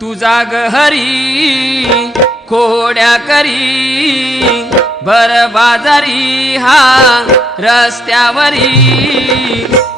तुझा ग हरी खोड्या करी भर बाजारी हा रस्त्यावरी.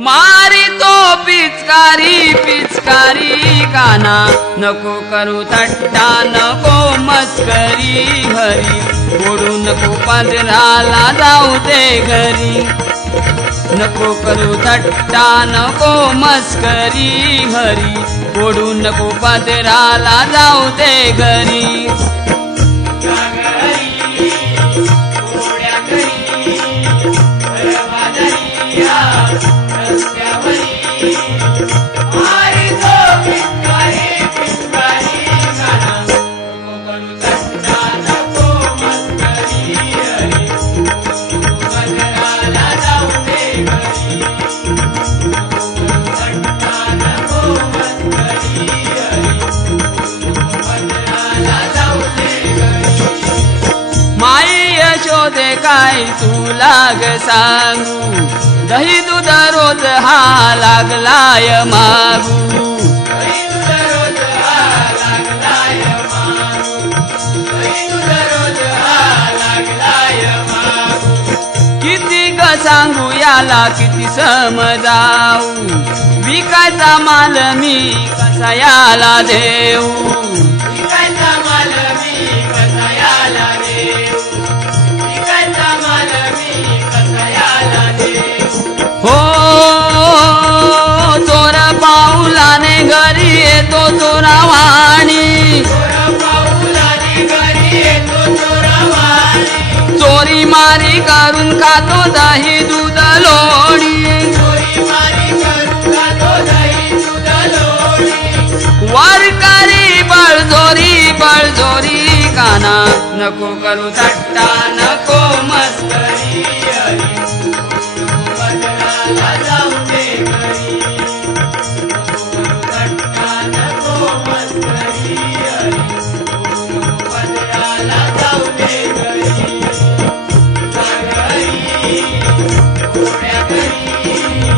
मारी तो पिचकारी पिचकारी काना नको करू तट्टा नको मस्करी हरी बोडू नको पंधराला जाऊ दे घरी. नको करू थट्टा नको मस्करी हरी. ओढू नको पदराला जाऊ दे घरी. काय तुला ग सांगू? दही दूध रोज हा लागलाय मागू. किती ग सांगू याला किती समजाऊ? विकायचा माल मी कसा याला देऊ? चोरी मारी करून खातो दही दूध लोणी वारकरी बळजोरी बळजोरी काना. नको करू थट्टा नको मस्त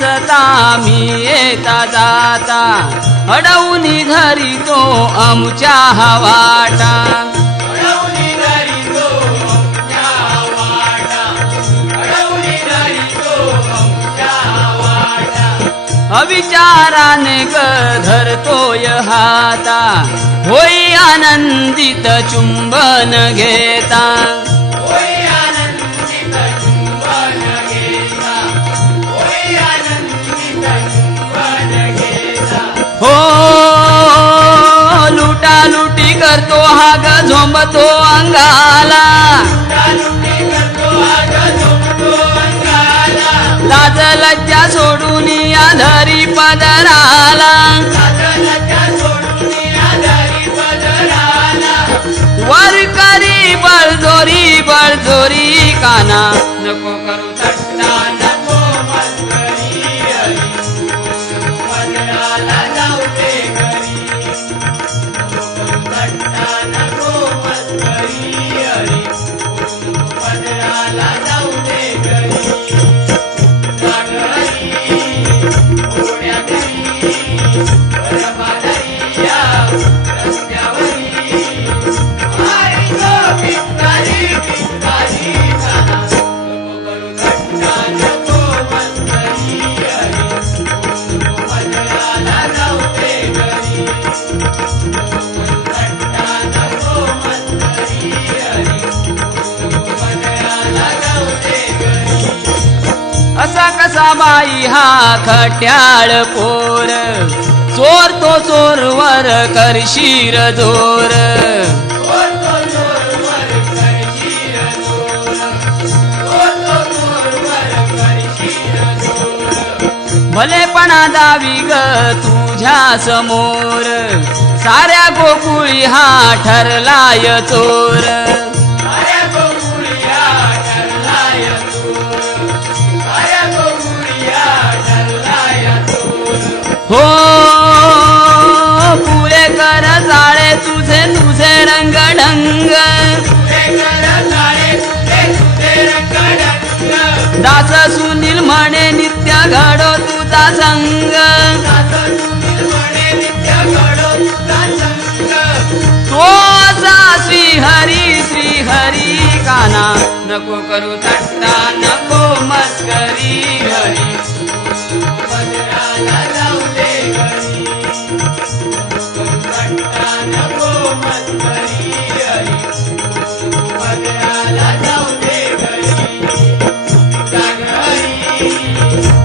बरबादरी या रस्त्यावरी. मारी तो भिकारी, भिकारी काना. नको करू थट्टा नको मस्करी हरी. बदलाला जाऊ दे घरी. नको करू थट्टा नको मस्करी हरी. बदलाला जाऊ दे घरी. कारण नसता मी येता जाता अडवूनी घरी तो आमच्या हवाटा अविचाराने ग धरतोय हाता होई आनंदित चुंबन घेता हो लुटा लुटी करतो हा ग झोंबतो अंगाला. लाज लज्जा सोडून या धरी पदराला. वरकरी बळजोरी बळजोरी काना. नको करू थट्टा बाई हा खट्याळ पोर. चोर तो चोरवर करशीर जोर. भलेपणा दावी ग तुझ्या समोर. साऱ्या गोकुळी हा ठरलाय चोर. रंग। दास सुनील म्हणे नित्या घडो तुझा संग. तो सुनील म्हणे नित्य घडो तुझा काना. नको करू तट्टा नको मस्करी हरी. Música